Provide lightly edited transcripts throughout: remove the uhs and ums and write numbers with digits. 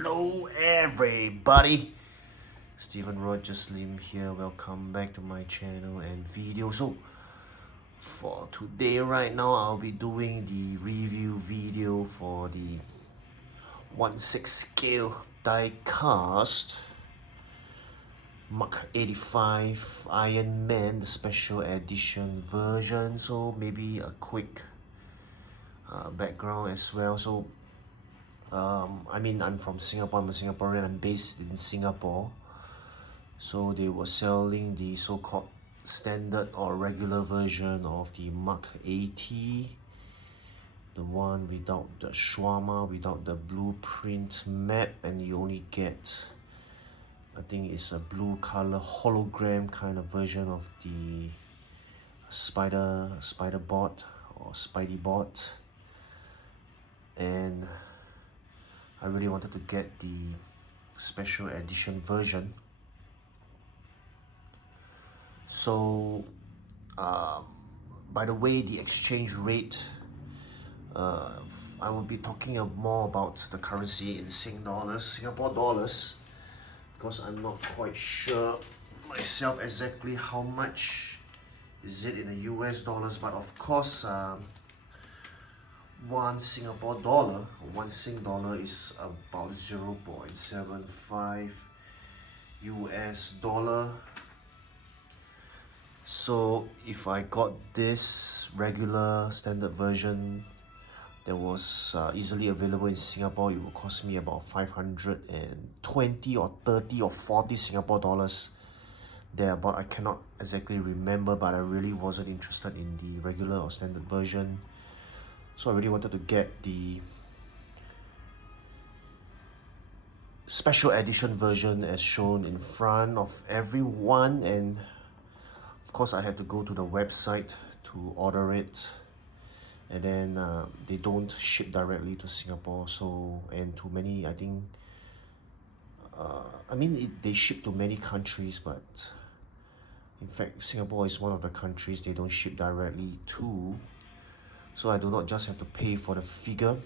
Hello everybody, Stephen Rogers Lim here. Welcome back to my channel and video. So for today right now, I'll be doing the review video for the 1/6 scale diecast Mark 85 Iron Man, the special edition version. So maybe a quick background as well. So I'm from Singapore. I'm a Singaporean. I'm based in Singapore. So they were selling the so-called standard or regular version of the Mark 80, the one without the shawarma, without the blueprint map, and you only get, I think it's a blue color hologram kind of version of the spider bot or Spidey bot. And I really wanted to get the special edition version. So by the way, the exchange rate, I will be talking more about the currency in Singapore dollars, because I'm not quite sure myself exactly how much is it in the US dollars, but of course one Singapore dollar, one Sing dollar is about 0.75 US dollar. So if I got this regular standard version that was easily available in Singapore, it would cost me about 520 or 30 or 40 Singapore dollars there, but I cannot exactly remember. But I really wasn't interested in the regular or standard version, so I really wanted to get the special edition version as shown in front of everyone. And of course I had to go to the website to order it, and then they don't ship directly to Singapore, so, and to many, I think they ship to many countries, but in fact Singapore is one of the countries they don't ship directly to. So I do not just have to pay for the figure,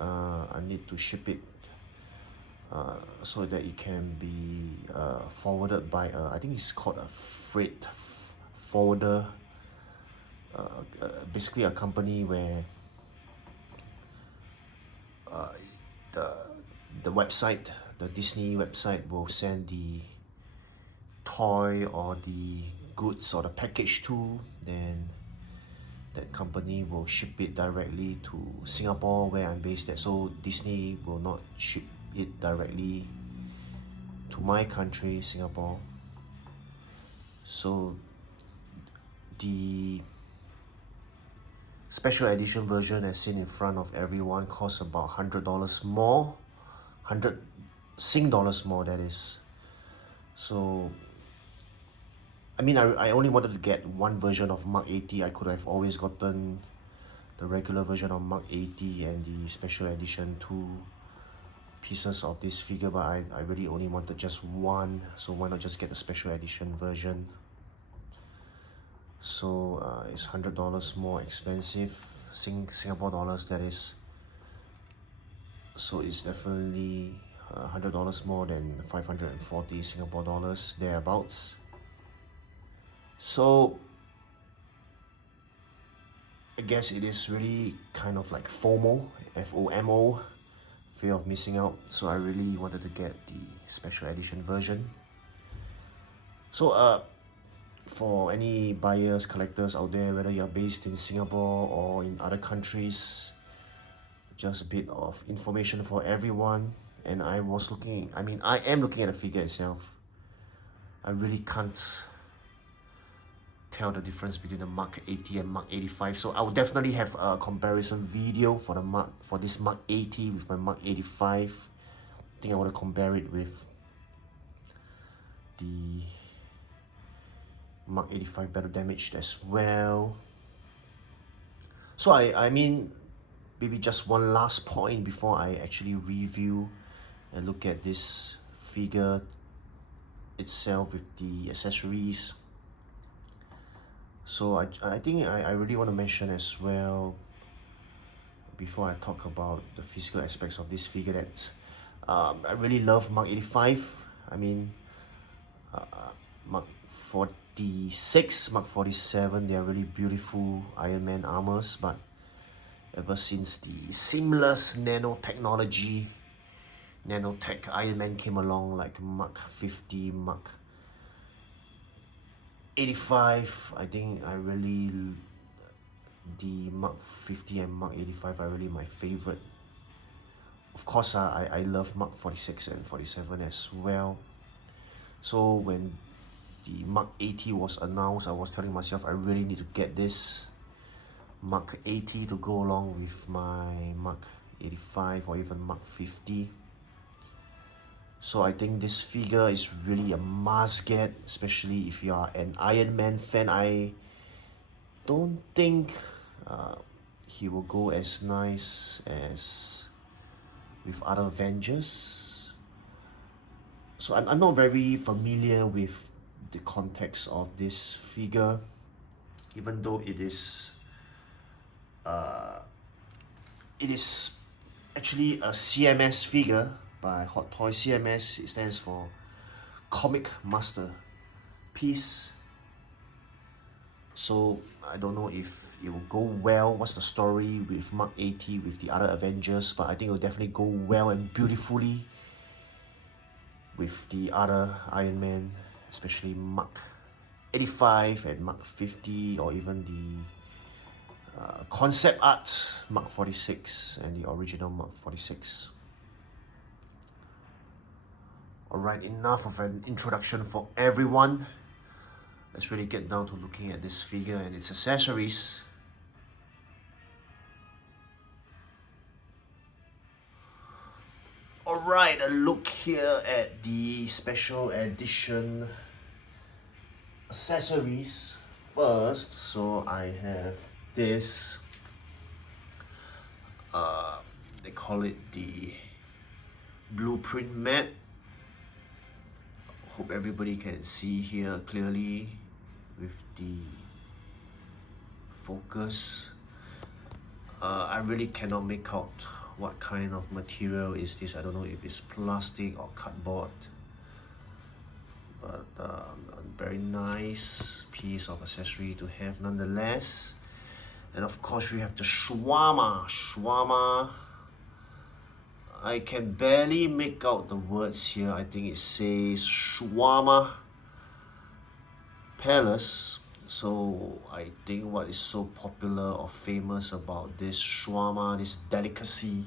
I need to ship it so that it can be forwarded by I think it's called a freight forwarder, basically a company where the website, the Disney website, will send the toy or the goods or the package to, then that company will ship it directly to Singapore where I'm based at. So Disney will not ship it directly to my country, Singapore. So the special edition version, as seen in front of everyone, costs about $100 more, 100 Sing dollars more, that is. So I only wanted to get one version of Mark 80. I could have always gotten the regular version of Mark 80 and the special edition 2 pieces of this figure, but I really only wanted just one, so why not just get the special edition version. So it's $100 more expensive, Singapore dollars, that is. So it's definitely $100 more than 540 Singapore dollars, thereabouts. So I guess it is really kind of like FOMO, FOMO, fear of missing out. So I really wanted to get the special edition version. So for any buyers, collectors out there, whether you're based in Singapore or in other countries, just a bit of information for everyone. And I am looking at the figure itself. I really can't tell the difference between the Mark 80 and Mark 85. So I will definitely have a comparison video for this Mark 80 with my Mark 85. I think I want to compare it with the Mark 85 battle damaged as well. So maybe just one last point before I actually review and look at this figure itself with the accessories. So I think I really want to mention as well, before I talk about the physical aspects of this figure, that I really love Mark 85. I mean, Mark 46, Mark 47, they are really beautiful Iron Man armors, but ever since the seamless nanotechnology, nanotech Iron Man came along, like Mark 50, Mark 85, I think the Mark 50 and Mark 85 are really my favorite. Of course, I love Mark 46 and 47 as well. So when the Mark 80 was announced, I was telling myself I really need to get this Mark 80 to go along with my Mark 85 or even Mark 50. So I think this figure is really a must get, especially if you are an Iron Man fan. I don't think he will go as nice as with other Avengers. So I'm not very familiar with the context of this figure, even though it is actually a CMS figure by Hot Toys. CMS, it stands for Comic Masterpiece. So I don't know if it will go well, what's the story with Mark 80 with the other Avengers, but I think it will definitely go well and beautifully with the other Iron Man, especially Mark 85 and Mark 50, or even the concept art Mark 46 and the original Mark 46. Alright, enough of an introduction for everyone. Let's really get down to looking at this figure and its accessories. Alright, a look here at the special edition accessories first. So I have this, they call it the blueprint map. Hope everybody can see here clearly with the focus. I really cannot make out what kind of material is this. I don't know if it's plastic or cardboard, but a very nice piece of accessory to have nonetheless. And of course we have the shawarma. I can barely make out the words here. I think it says shawarma palace. So I think what is so popular or famous about this shawarma, this delicacy,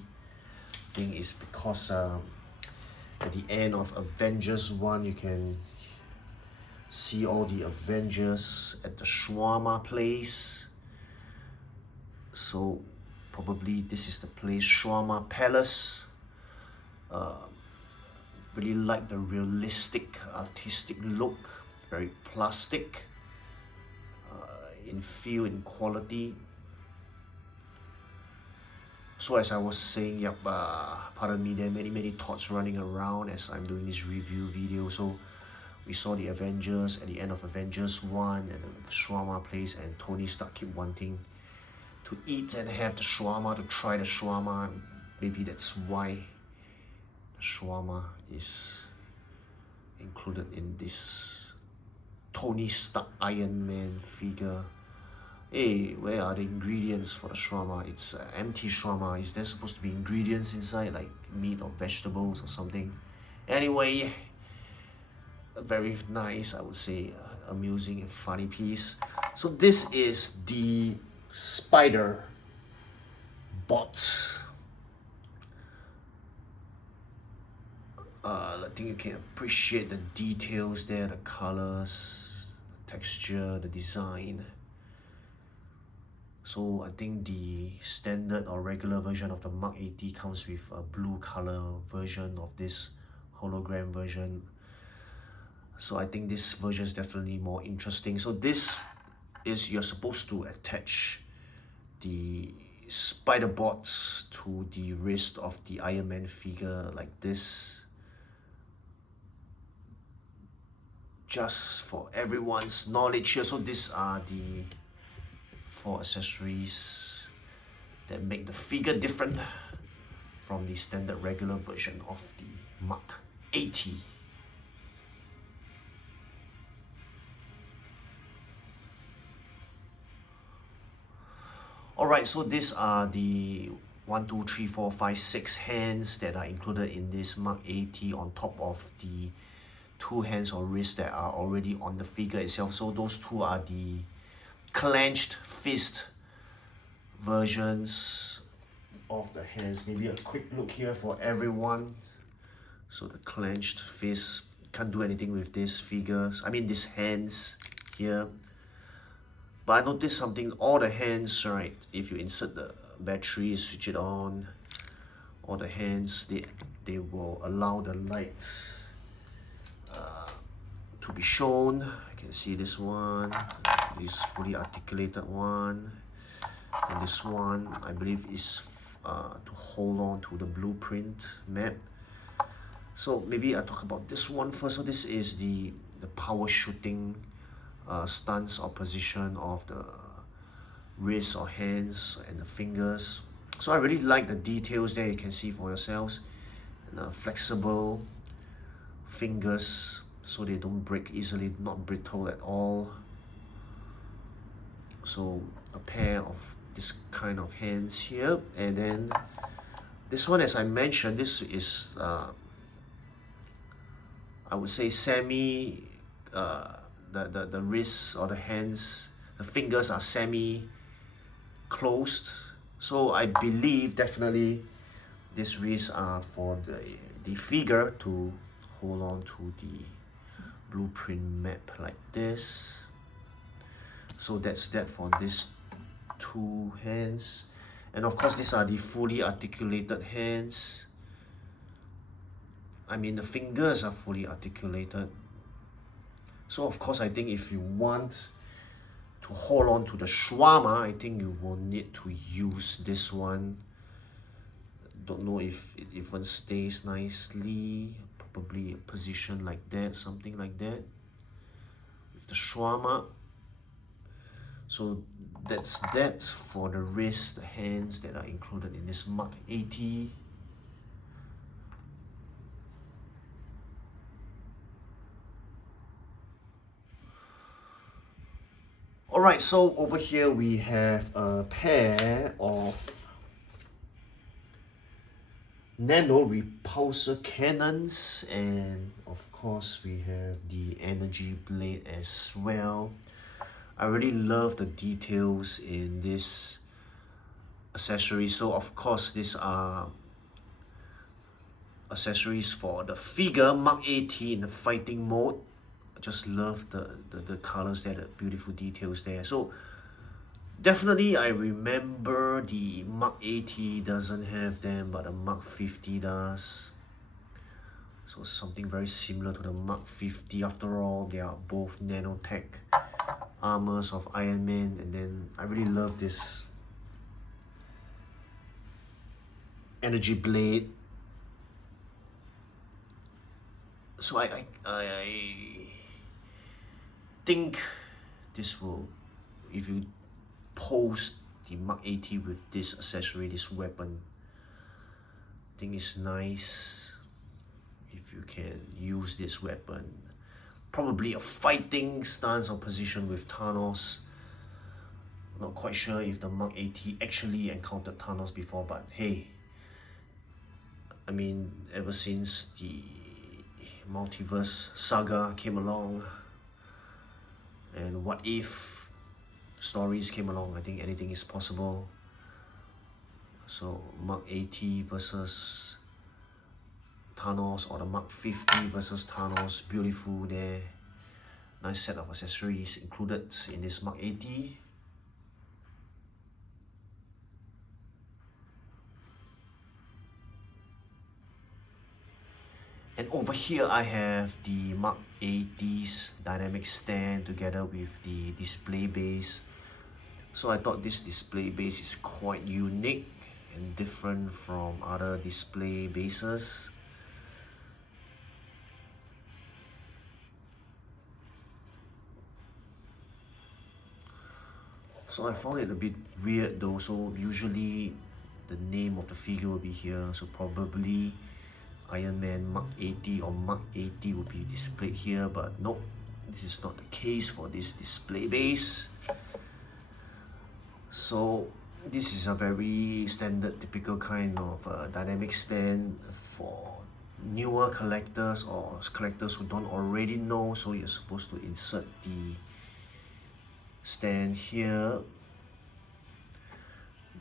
I think is because at the end of Avengers 1 you can see all the Avengers at the shawarma place. So probably this is the place, Shawarma Palace. Really like the realistic, artistic look, very plastic in feel, in quality. So as I was saying, yep, pardon me, there are many thoughts running around as I'm doing this review video. So we saw the Avengers at the end of Avengers 1 and the shawarma place, and Tony Stark keep wanting to eat and have the shawarma, to try the shawarma. Maybe that's why the shawarma is included in this Tony Stark Iron Man figure. Hey, where are the ingredients for the shawarma? It's empty shawarma. Is there supposed to be ingredients inside, like meat or vegetables or something? Anyway, a very nice, I would say, amusing and funny piece. So this is the spider bot. I think you can appreciate the details there, the colors, the texture, the design. So I think the standard or regular version of the Mark 80 comes with a blue color version of this hologram version. So I think this version is definitely more interesting. So this is, you're supposed to attach the spider bots to the wrist of the Iron Man figure like this. Just for everyone's knowledge here. So these are the 4 accessories that make the figure different from the standard regular version of the Mark 80. Alright, so these are the 1, 2, 3, 4, 5, 6 hands that are included in this Mark 80 on top of the 2 hands or wrists that are already on the figure itself. So those 2 are the clenched fist versions of the hands. Maybe a quick look here for everyone. So the clenched fist, can't do anything with these figures, these hands here. But I noticed something, all the hands, right, if you insert the battery, switch it on, all the hands, they will allow the lights to be shown. You can see this one, this fully articulated one, and this one, I believe, is to hold on to the blueprint map. So maybe I talk about this one first. So this is the power shooting stance or position of the wrists or hands and the fingers. So I really like the details there, you can see for yourselves. And flexible fingers so they don't break easily, not brittle at all. So a pair of this kind of hands here. And then this one, as I mentioned, this is I would say semi the wrists or the hands, the fingers are semi closed. So I believe definitely these wrists are for the figure to hold on to the blueprint map like this. So that's that for these 2 hands. And of course, these are the fully articulated hands. The fingers are fully articulated. So of course, I think if you want to hold on to the shawarma, I think you will need to use this one. Don't know if it even stays nicely. Probably a position like that, something like that, with the shawarma. So that's that for the wrists, the hands that are included in this Mark 80. Alright, so over here we have a pair of nano repulsor cannons, and of course we have the energy blade as well. I really love the details in this accessory. So of course these are accessories for the figure Mark 80 in the fighting mode. I just love the colors there, the beautiful details there. So definitely I remember the Mark 80 doesn't have them, but the Mark 50 does. So something very similar to the Mark 50. After all, they are both nanotech armors of Iron Man. And then I really love this energy blade. So I think this will, if you pose the Mark 80 with this accessory, this weapon, I think it's nice if you can use this weapon. Probably a fighting stance or position with Thanos. Not quite sure if the Mark 80 actually encountered Thanos before, but hey, ever since the multiverse saga came along and what if stories came along, I think anything is possible. So Mark 80 versus Thanos, or the Mark 50 versus Thanos, beautiful there. Nice set of accessories included in this Mark 80. And over here I have the Mark 80's dynamic stand together with the display base. So I thought this display base is quite unique and different from other display bases. So I found it a bit weird though. So usually the name of the figure will be here. So probably Iron Man Mark 80 or Mark 80 will be displayed here, but nope, this is not the case for this display base. So this is a very standard, typical kind of dynamic stand for newer collectors or collectors who don't already know. So you're supposed to insert the stand here.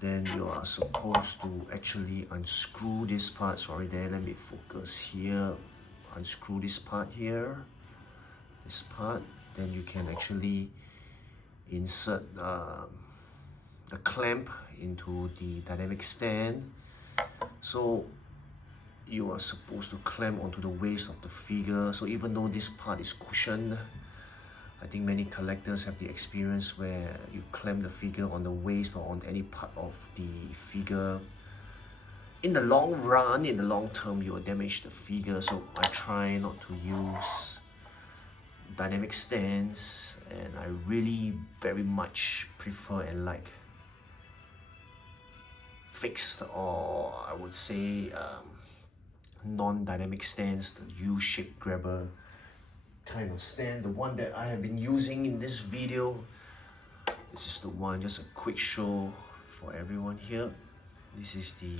Then you are supposed to actually unscrew this part. Sorry there, let me focus here. Unscrew this part here, this part. Then you can actually insert the clamp into the dynamic stand. So you are supposed to clamp onto the waist of the figure. So even though this part is cushioned, I think many collectors have the experience where you clamp the figure on the waist or on any part of the figure. In the long run, in the long term, you will damage the figure. So I try not to use dynamic stands, and I really very much prefer and like fixed, or I would say non-dynamic stands, the U-shaped grabber kind of stand. The one that I have been using in this video, this is the one, just a quick show for everyone here. This is the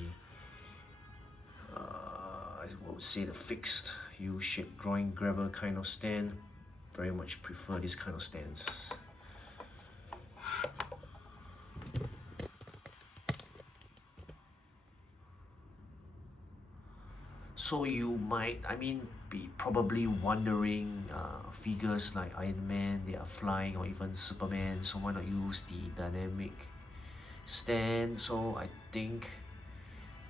I would say the fixed U-shaped groin grabber kind of stand. Very much prefer this kind of stands. So you might, be probably wondering, figures like Iron Man, they are flying, or even Superman, so why not use the dynamic stand? So I think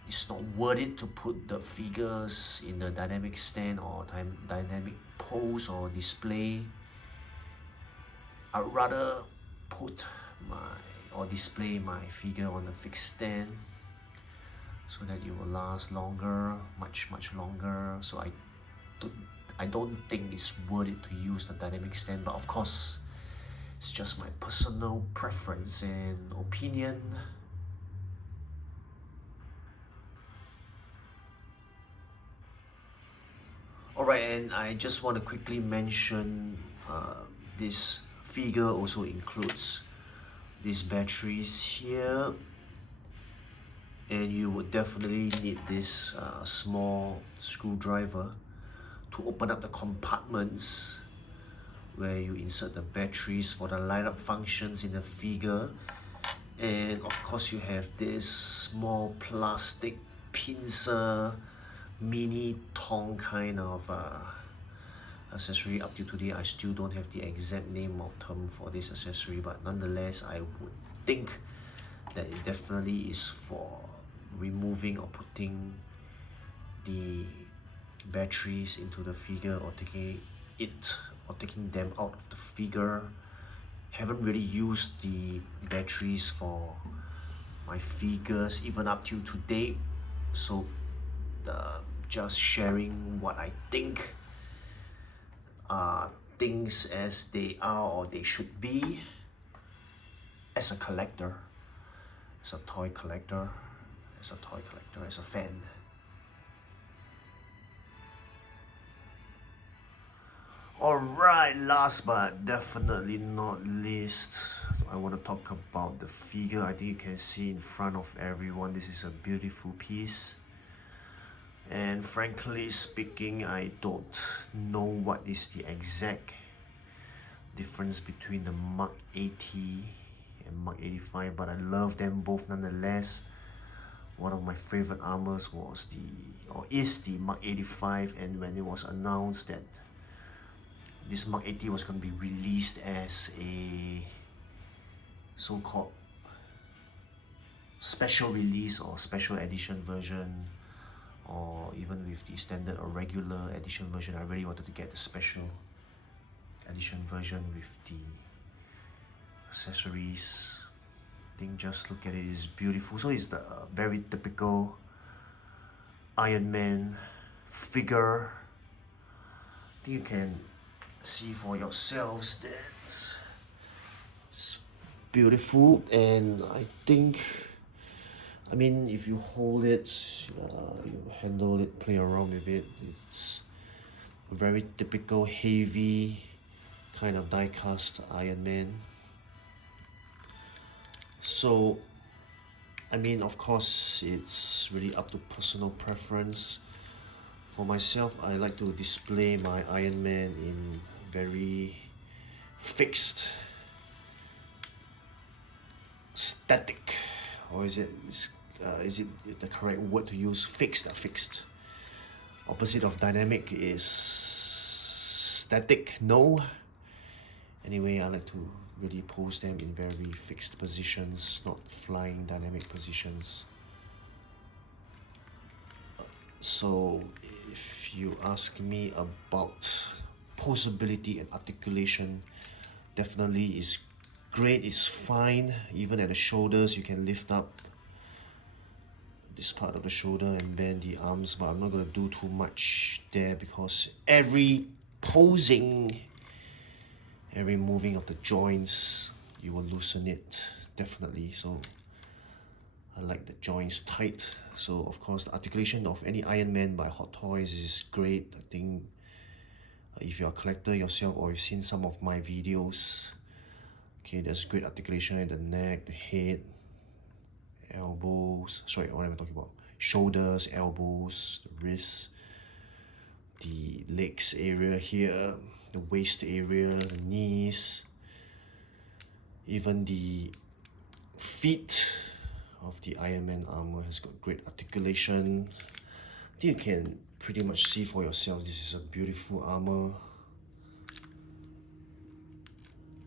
it's not worth it to put the figures in the dynamic stand or dynamic pose or display. I'd rather put display my figure on a fixed stand, so that it will last longer, much longer. So I don't think it's worth it to use the dynamic stand, but of course it's just my personal preference and opinion. Alright, and I just want to quickly mention this figure also includes these batteries here, and you would definitely need this small screwdriver to open up the compartments where you insert the batteries for the light up functions in the figure. And of course you have this small plastic pincer mini tong kind of accessory. Up to today I still don't have the exact name or term for this accessory, but nonetheless I would think that it definitely is for removing or putting the batteries into the figure, or taking them out of the figure. Haven't really used the batteries for my figures even up till today, so just sharing what I think are things as they are or they should be as a collector, as a toy collector, as a fan. Alright, last but definitely not least, I want to talk about the figure. I think you can see in front of everyone, this is a beautiful piece. And frankly speaking, I don't know what is the exact difference between the Mark 80 and Mark 85, but I love them both nonetheless. One of my favorite armors is the Mark 85, and when it was announced that this Mark 80 was going to be released as a so-called special release or special edition version, or even with the standard or regular edition version, I really wanted to get the special edition version with the accessories. I think just look at it, it's beautiful. So it's the very typical Iron Man figure. I think you can see for yourselves that it's beautiful, and I think I mean, if you hold it, you handle it, play around with it, it's a very typical heavy kind of die-cast Iron Man. So, I mean, of course, it's really up to personal preference. For myself, I like to display my Iron Man in very fixed, static, or is it the correct word to use? Fixed, fixed. Opposite of dynamic is static. No. Anyway, I like to really pose them in very fixed positions, not flying dynamic positions. So if you ask me about posability and articulation, definitely is great, it's fine. Even at the shoulders, you can lift up this part of the shoulder and bend the arms, but I'm not going to do too much there because every posing, every moving of the joints, you will loosen it, definitely. So I like the joints tight. So of course, the articulation of any Iron Man by Hot Toys is great. I think if you're a collector yourself or you've seen some of my videos, okay, there's great articulation in the neck, the head, elbows, sorry, what am I talking about? Shoulders, elbows, the wrists, the legs area here, the waist area, the knees, even the feet of the Iron Man armor has got great articulation. I think you can pretty much see for yourself, this is a beautiful armor.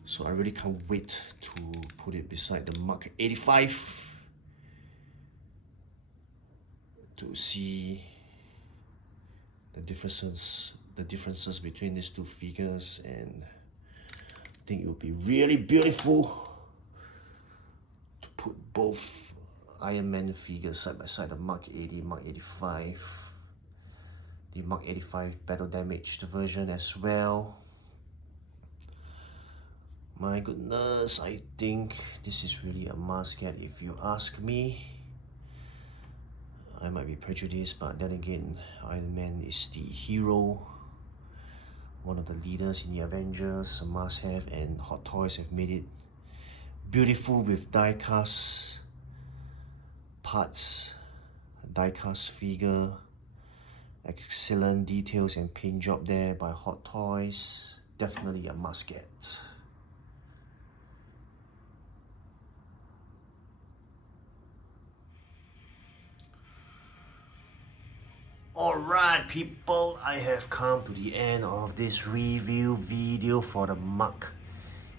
So I really can't wait to put it beside the Mark 85 to see the differences between these two figures, and I think it would be really beautiful to put both Iron Man figures side by side, the Mark 80, Mark 85, the Mark 85 battle damaged version as well. My goodness, I think this is really a must get if you ask me. I might be prejudiced, but then again, Iron Man is the hero, one of the leaders in the Avengers, a must-have, and Hot Toys have made it beautiful with die-cast parts, die-cast figure, excellent details and paint job there by Hot Toys. Definitely a must-get. Alright people, I have come to the end of this review video for the Mark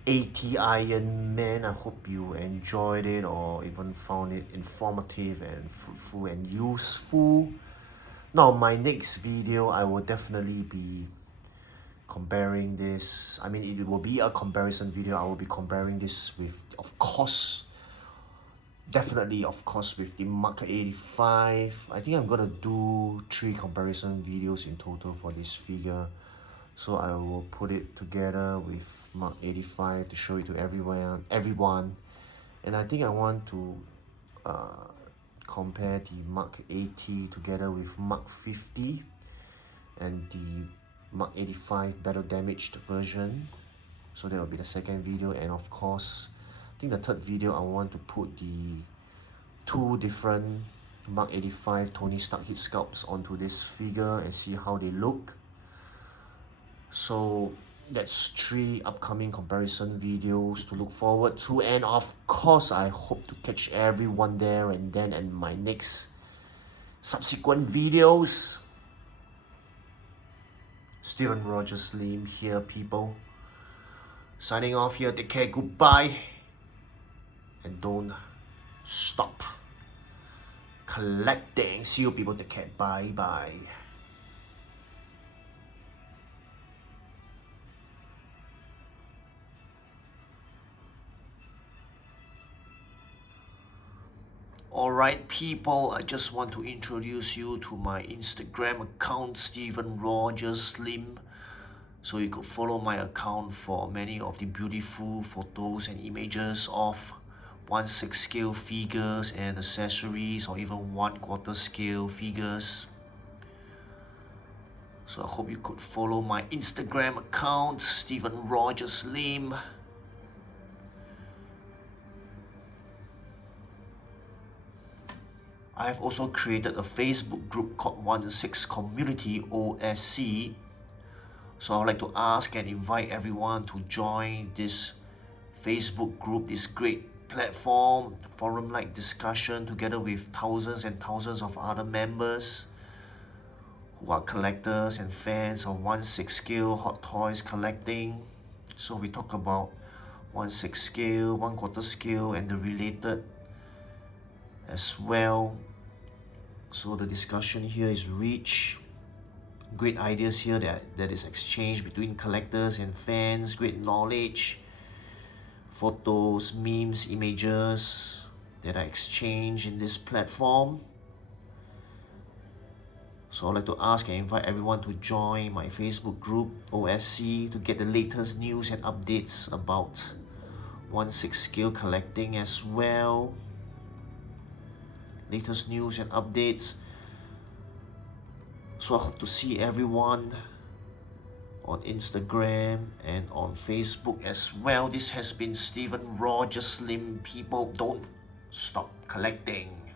80 Iron Man. I hope you enjoyed it or even found it informative and fruitful and useful. Now my next video, I will definitely be comparing this. I mean, it will be a comparison video. I will be comparing this with, of course, definitely, of course, with the Mark 85. I think I'm gonna do 3 comparison videos in total for this figure. So I will put it together with Mark 85 to show it to everyone. And I think I want to compare the Mark 80 together with Mark 50 and the Mark 85 battle damaged version. So that will be the second video, and of course, I think the third video I want to put the 2 different Mark 85 Tony Stark hit sculpts onto this figure and see how they look. So that's 3 upcoming comparison videos to look forward to, and of course I hope to catch everyone there and then in my next subsequent videos. Steven Rogers Lim here people, signing off here. Take care, goodbye, and don't stop collecting. See you people, take care, bye bye. Alright people, I just want to introduce you to my Instagram account, Steven Rogers Lim, so you could follow my account for many of the beautiful photos and images of 1/6 scale figures and accessories, or even 1/4 scale figures. So I hope you could follow my Instagram account, Stephen Rogers Lim. I have also created a Facebook group called 1/6 Community OSC. So I would like to ask and invite everyone to join this Facebook group, this great platform, forum-like discussion together with thousands and thousands of other members who are collectors and fans of 1/6 scale hot toys collecting. So we talk about 1/6 scale, 1/4 scale, and the related as well. So the discussion here is rich. Great ideas here that is exchanged between collectors and fans. Great knowledge, photos, memes, images that are exchanged in this platform. So I'd like to ask and invite everyone to join my Facebook group OSC to get the latest news and updates about 1/6 scale collecting as well. Latest news and updates. So I hope to see everyone on Instagram and on Facebook as well. This has been Stephen Rogers Lim. People, don't stop collecting.